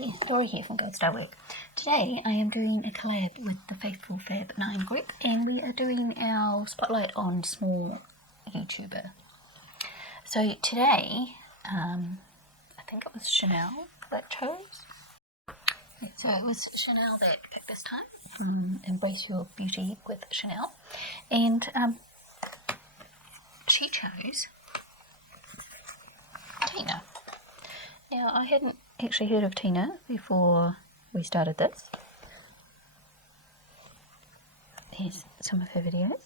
the story here from Gold Star Work. Today I am doing a collab with the Faithful Fab 9 group, and we are doing our spotlight on small YouTuber. So today, I think it was Shaneill that chose. So it was Shaneill that picked this time, Embrace Your Beauty with Shaneill, and she chose Tina. Now, I hadn't actually heard of Tina before we started this. Here's some of her videos.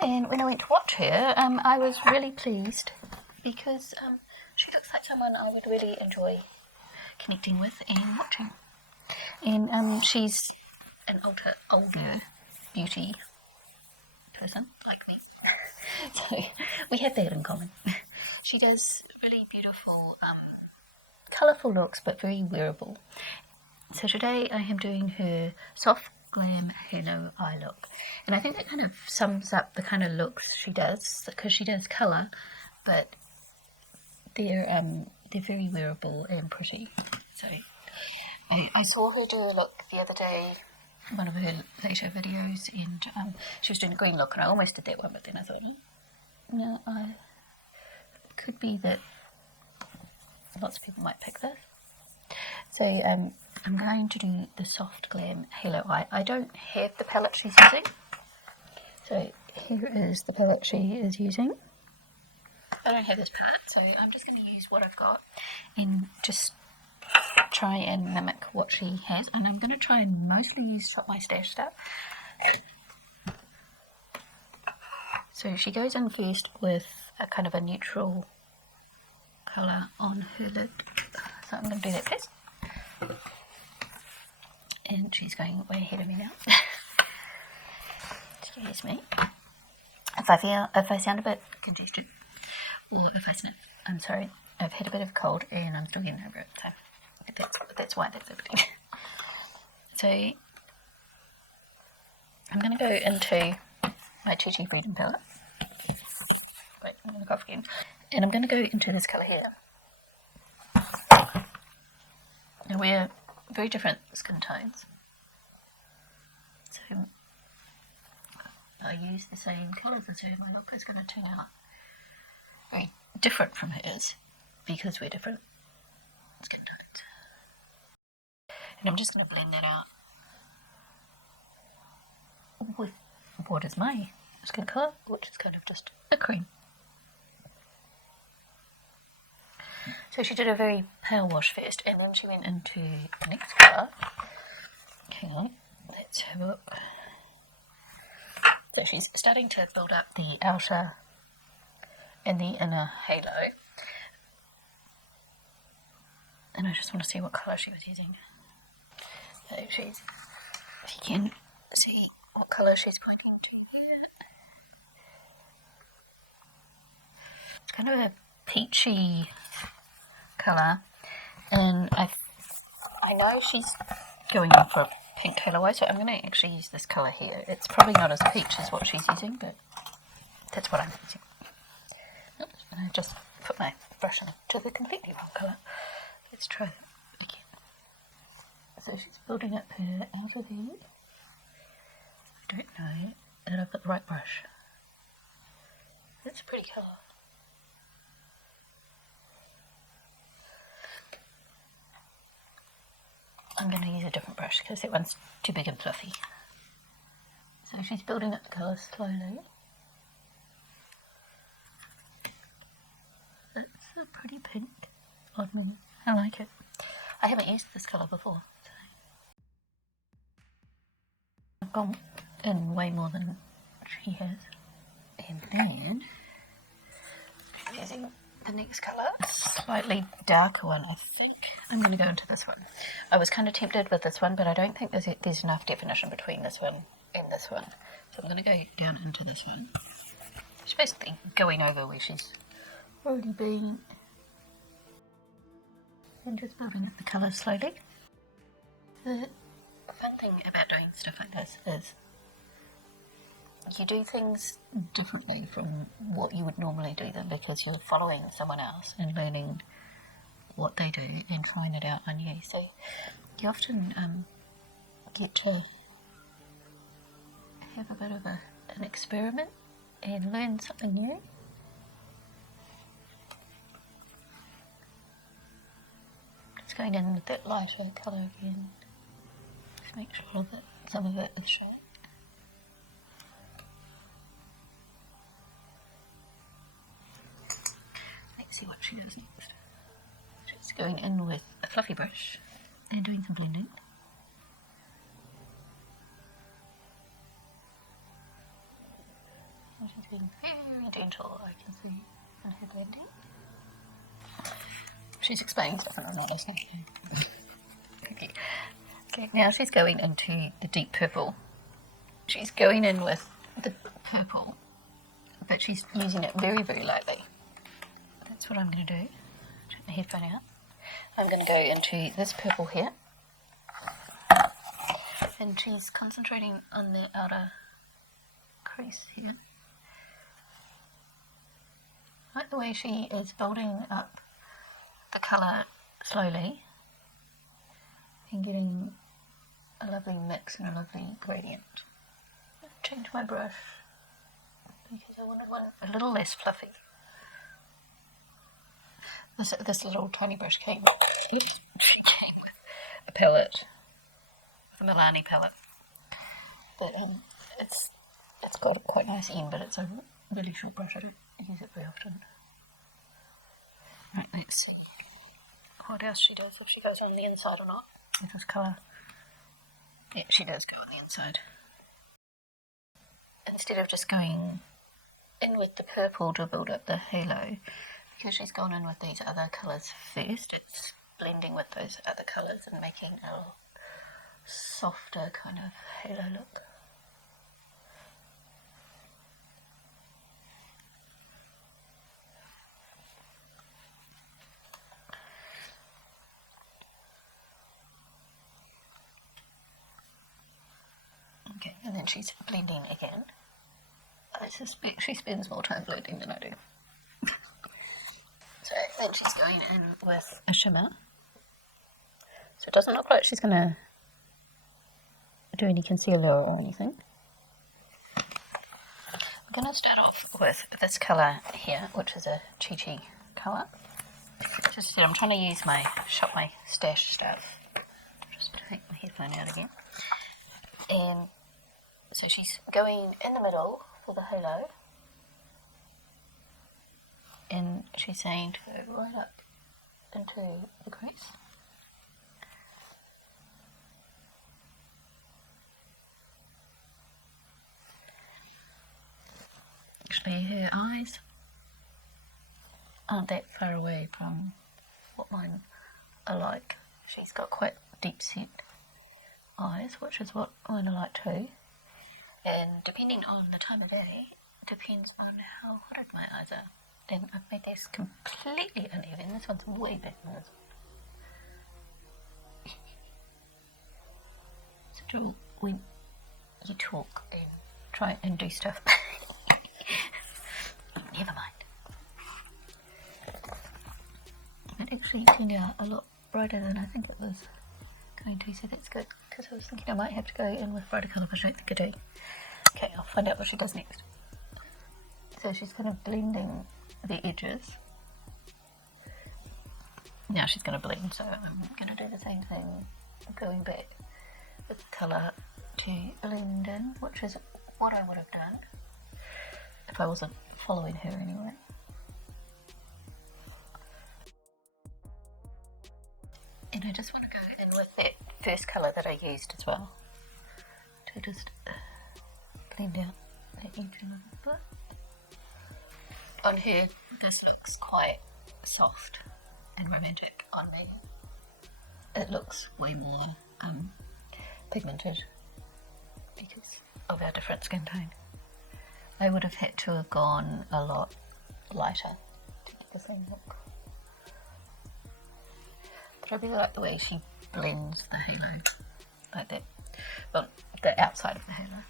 And when I went to watch her, I was really pleased because she looks like someone I would really enjoy connecting with and watching. And she's an older beauty person like me. So we have that in common. She does really beautiful, colourful looks, but very wearable. So today I am doing her soft glam halo eye look, and I think that kind of sums up the kind of looks she does, because she does colour, but they're very wearable and pretty. So I saw her do a look the other day, one of her later videos, and she was doing a green look, and I almost did that one, but then I thought, no, could be that lots of people might pick this. So I'm going to do the soft glam halo eye. I don't have the palette she's using, so here is the palette she is using. I don't have this palette, so I'm just going to use what I've got and just try and mimic what she has, and I'm going to try and mostly use my stash stuff. So she goes in first with a kind of a neutral colour on her lid, so I'm going to do that first. And she's going way ahead of me now. Excuse me. If I sound a bit congested, or if I sniff, I'm sorry. I've had a bit of a cold and I'm still getting over it, so that's why that's happening. So I'm going to go into my Tutti Freedom palette. Wait, I'm going to cough again. And I'm going to go into this colour here. And we're very different skin tones. So I use the same colours as her. My look is going to turn out very different from hers because we're different skin tones. And I'm just going to blend that out with what is my skin colour, which is kind of just a cream. So she did a very pale wash first, and then she went into the next colour. Okay, let's have a look. So she's starting to build up the outer and the inner halo. And I just want to see what colour she was using. So if you can see what colour she's pointing to here. It's kind of a peachy colour, and I know she's going in for a pink halo eye, so I'm going to actually use this colour here. It's probably not as peach as what she's using, but that's what I'm using. Oops, and I just put my brush into the completely wrong colour. Let's try that again. So she's building up her outer there. I don't know that I've got the right brush. That's a pretty colour. I'm going to use a different brush because that one's too big and fluffy. So she's building up the colour slowly. It's a pretty pink. Odd move. I like it. I haven't used this colour before. So I've gone in way more than she has. And then I'm using the next colour, slightly darker one. I think I'm going to go into this one. I was kind of tempted with this one, but I don't think there's enough definition between this one and this one. So I'm going to go down into this one. She's basically going over where she's already been. And just building up the colour slowly. The fun thing about doing stuff like this is you do things differently from what you would normally do them, because you're following someone else and learning what they do and trying it out on you. So you often get to have a bit of an experiment and learn something new. Just going in with that lighter colour again. Just make sure that some of it is shaped. Let's see what she does next. She's going in with a fluffy brush and doing some blending. And she's being very gentle, I can see, in her blending. She's explaining stuff and I'm not listening. Okay, now she's going into the deep purple. She's going in with the purple, but she's using it very, very lightly. That's what I'm going to do. Take my headphone out. I'm going to go into this purple here. And she's concentrating on the outer crease here. I like the way she is building up the colour slowly and getting a lovely mix and a lovely gradient. I'll change my brush because I wanted one a little less fluffy. This little tiny brush came with a palette, a Milani palette. But it's got a quite nice end, but it's a really short brush. I don't use it very often. Right, let's see what else she does, if she goes on the inside or not with this colour. Yeah, she does go on the inside. Instead of just going in with the purple to build up the halo, because she's gone in with these other colours first, it's blending with those other colours and making a softer kind of halo look. Okay, and then she's blending again. I suspect she spends more time blending than I do. So then she's going in with a shimmer. So it doesn't look like she's going to do any concealer or anything. I'm going to start off with this colour here, which is a Chi colour. Just I'm trying to use my shop my stash stuff. Just take my headphone out again. And so she's going in the middle for the halo, and she's saying to go right up into the crease. Actually, her eyes aren't that far away from what mine are like. She's got quite deep set eyes, which is what mine are like too. And depending on the time of day, depends on how hooded my eyes are. Then I've made this completely uneven. This one's way better than this one. So Joel, when you talk and try and do stuff, never mind. It actually turned out a lot brighter than I think it was going to, so that's good, because I was thinking I might have to go in with brighter colour, but I don't think I do. Okay, I'll find out what she does next. So she's kind of blending the edges. Now she's going to blend, so I'm going to do the same thing, going back with colour to blend in, which is what I would have done if I wasn't following her anyway. And I just want to go in with that first colour that I used as well, to just blend out that edge a little bit. On her, this looks quite soft and romantic. On me, it looks way more pigmented because of our different skin tone. I would have had to have gone a lot lighter to get the same look. But I really like the way she blends the halo like that. Well, the outside of the halo.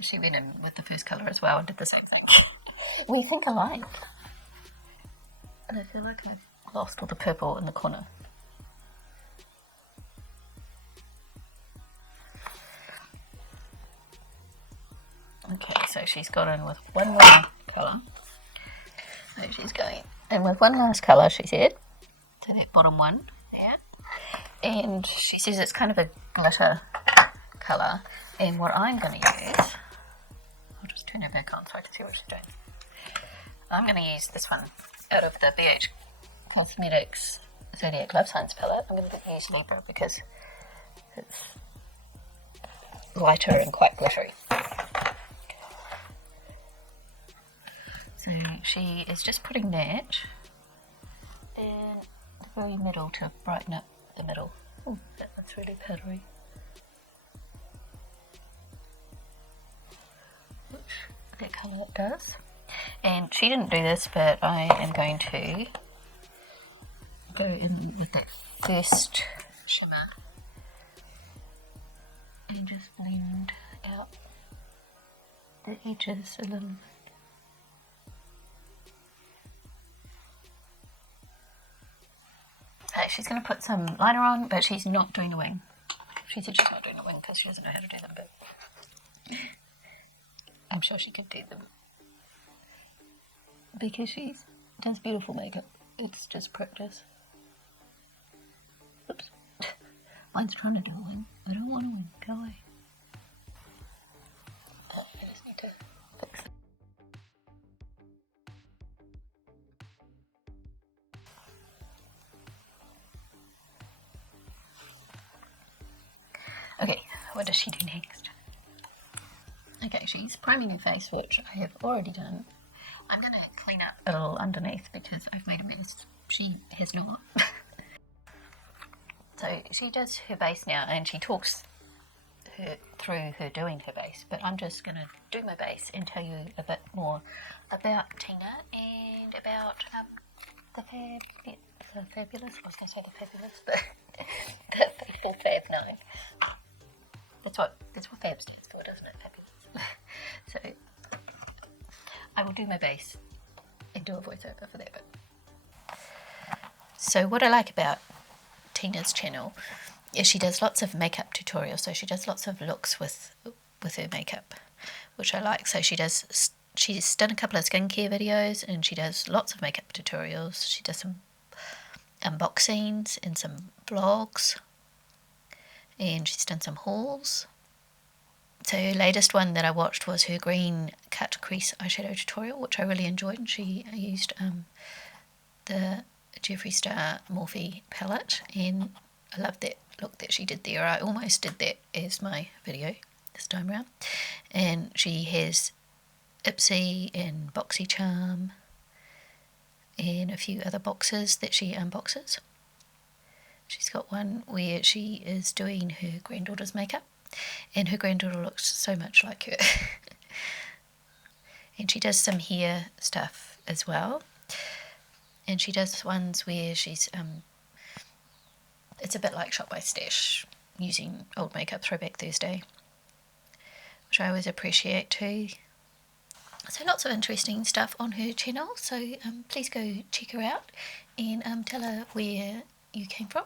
She went in with the first colour as well and did the same thing. We think alike. And I feel like I've lost all the purple in the corner. Okay, so she's got in with one more colour. So she's going in with one last colour, she said. So that bottom one there. And she says it's kind of a glitter colour. And what I'm going to use, I'll just turn her back on so I can see what she's doing. I'm going to use this one out of the BH Cosmetics Zodiac Love Signs palette. I'm going to use Libra because it's lighter and quite glittery. So she is just putting that in the very middle to brighten up the middle. Oh, that looks really powdery. Which that colour it does. And she didn't do this, but I am going to go in with that first shimmer and just blend out the edges a little bit. She's going to put some liner on, but she's not doing a wing. She said she's not doing a wing because she doesn't know how to do them, but I'm sure she could do them. Because she does beautiful makeup. It's just practice. Oops. Mine's trying to do a wing. I don't want a wing. Go away. Oh, I just need to fix it. Okay, what does she do next? Okay, she's priming her face, which I have already done. I'm going to clean up a little underneath because I've made a mess. She has not. So she does her base now and she talks through her doing her base, but I'm just going to do my base and tell you a bit more about Tina and about the fabulous, I was going to say the fabulous, but the Faithful Fab 9. That's what Fab stands for, doesn't it? Fabulous. So I will do my base and do a voiceover for that bit. So what I like about Tina's channel is she does lots of makeup tutorials. So she does lots of looks with her makeup, which I like. So she's done a couple of skincare videos and she does lots of makeup tutorials. She does some unboxings and some vlogs. And she's done some hauls. So her latest one that I watched was her green cut crease eyeshadow tutorial, which I really enjoyed. And she used the Jeffree Star Morphe palette, and I love that look that she did there. I almost did that as my video this time around. And she has Ipsy and BoxyCharm and a few other boxes that she unboxes. She's got one where she is doing her granddaughter's makeup, and her granddaughter looks so much like her. And she does some hair stuff as well. And she does ones where she's, it's a bit like Shop by Stash, using old makeup, Throwback Thursday, which I always appreciate too. So lots of interesting stuff on her channel, so please go check her out and tell her where you came from.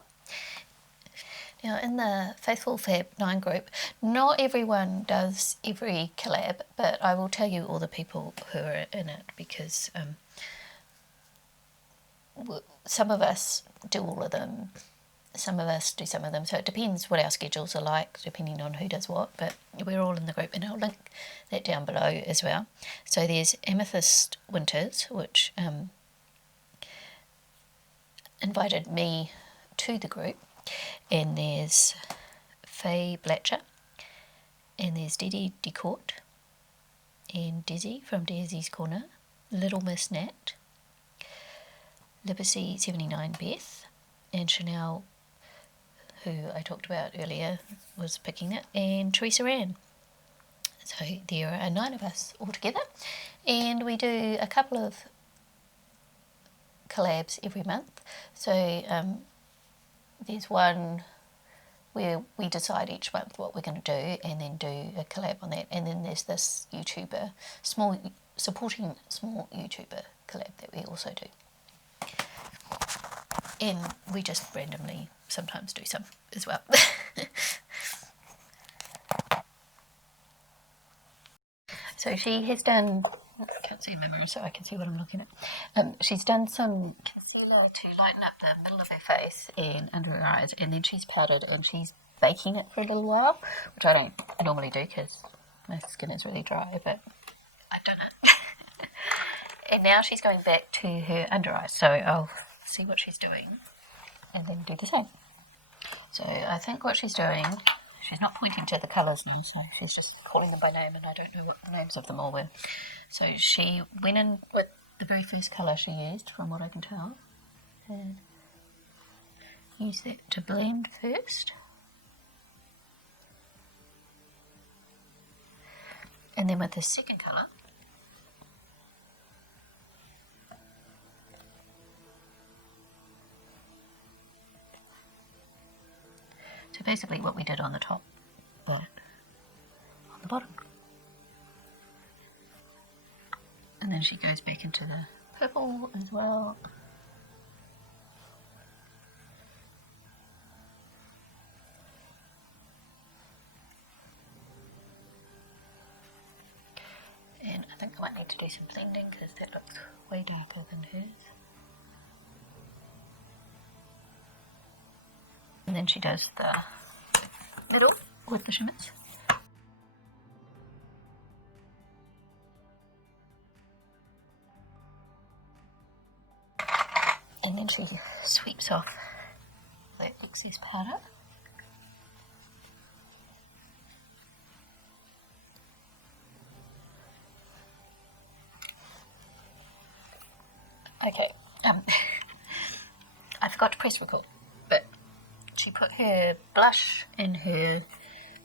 Now in the Faithful Fab 9 group, not everyone does every collab, but I will tell you all the people who are in it because some of us do all of them, some of us do some of them, so it depends what our schedules are like, depending on who does what, but we're all in the group, and I'll link that down below as well. So there's Amethyst Winters, which invited me to the group, and there's Faye Blatcher, and there's Dede Decorte, and Dezi from Dezi's Corner, LIlmsnat, Liberty 79 Beth, and Shaneill, who I talked about earlier, was picking it, and Theresa Ann. So there are 9 of us all together, and we do a couple of collabs every month. So there's one where we decide each month what we're going to do and then do a collab on that, and then there's this YouTuber, supporting small YouTuber collab that we also do. And we just randomly sometimes do some as well. So she has done, I can't see my mirror so I can see what I'm looking at. She's done some concealer to lighten up the middle of her face and under her eyes, and then she's powdered and she's baking it for a little while, which I don't normally do because my skin is really dry, but I've done it. And now she's going back to her under eyes, so I'll see what she's doing and then do the same. So I think what she's doing, she's not pointing to the colours now, so she's just calling them by name, and I don't know what the names of them all were. So she went in with the very first colour she used, from what I can tell, and use that to blend first. And then with the second colour, so basically what we did on the top, but on the bottom. And then she goes back into the purple as well. And I think I might need to do some blending because that looks way darker than hers. And then she does the middle with the shimmers. And then she sweeps off that excess powder. Okay, I forgot to press record, but she put her blush and her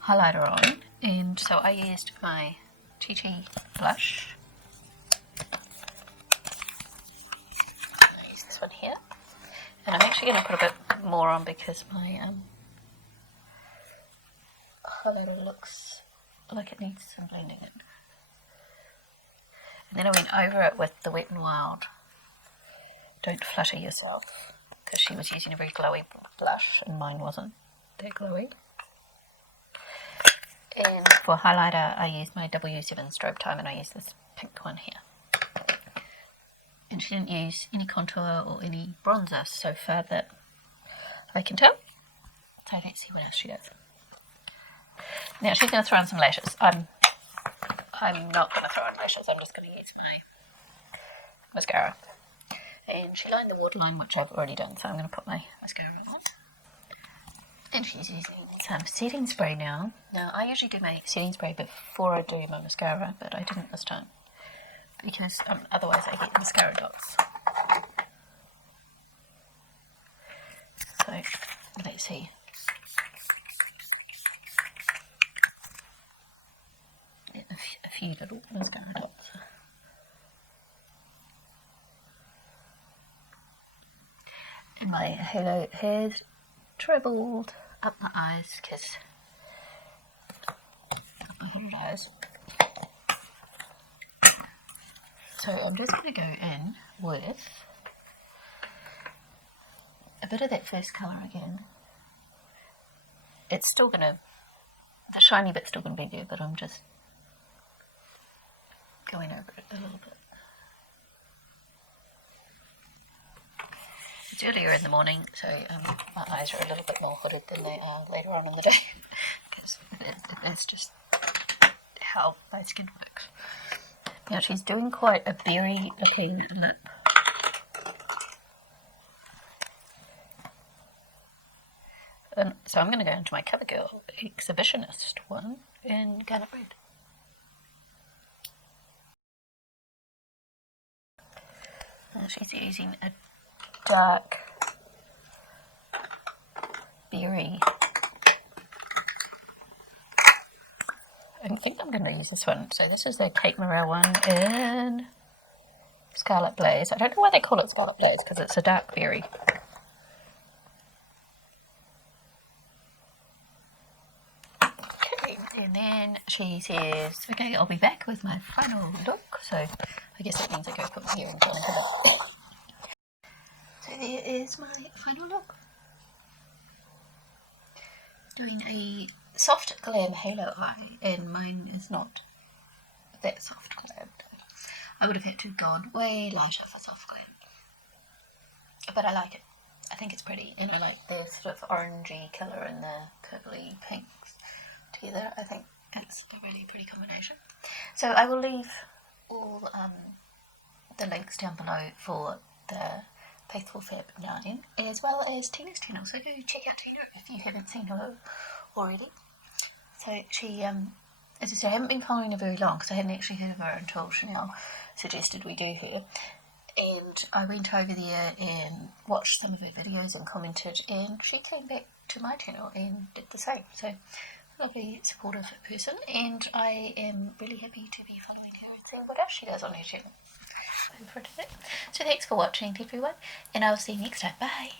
highlighter on, and so I used my TT blush. I use this one here, and I'm actually going to put a bit more on because my highlighter looks like it needs some blending in. And then I went over it with the Wet n Wild Don't Flutter Yourself, because she was using a very glowy blush and mine wasn't that glowy. And for highlighter I used my W7 Strobe Time, and I used this pink one here. And she didn't use any contour or any bronzer so far that I can tell. So let's see what else she does. Now she's going to throw on some lashes. I'm not going to throw on lashes, I'm just going to use my mascara. And she lined the waterline, which I've already done, so I'm going to put my mascara on. And she's using some setting spray now. Now, I usually do my setting spray before I do my mascara, but I didn't this time, because otherwise I get mascara dots. So, let's see. A few little mascara dots. And my halo hairs trebled up my eyes because up my hooded eyes. So I'm just going to go in with a bit of that first colour again. It's still going to, the shiny bit's still going to be there, but I'm just going over it a little bit. It's earlier in the morning, so my eyes are a little bit more hooded than they are later on in the day, because that's just how my skin works. Now she's doing quite a berry looking lip. And so I'm going to go into my CoverGirl Exhibitionist one in Garnet Red. Now she's using a dark berry. I think I'm going to use this one. So this is the Kate Morel one in Scarlet Blaze. I don't know why they call it Scarlet Blaze, because it's a dark berry. Okay, and then she says, okay, I'll be back with my final look. So I guess that means I go put my hair in front of her. So there is my final look. Doing a soft glam halo eye, and mine is not that soft glam. I would have had to have gone way lighter for soft glam. But I like it. I think it's pretty, and I like the sort of orangey colour and the purpley pinks together. I think it's a really pretty combination. So I will leave all the links down below for the Faithful Fab 9, as well as Tina's channel. So go check out Tina if you haven't seen her already. So she, as I said, I haven't been following her very long because I hadn't actually heard of her until Shaneill suggested we do her. And I went over there and watched some of her videos and commented, and she came back to my channel and did the same. So a lovely supportive person, and I am really happy to be following her and seeing what else she does on her channel. So thanks for watching, everyone, and I'll see you next time. Bye.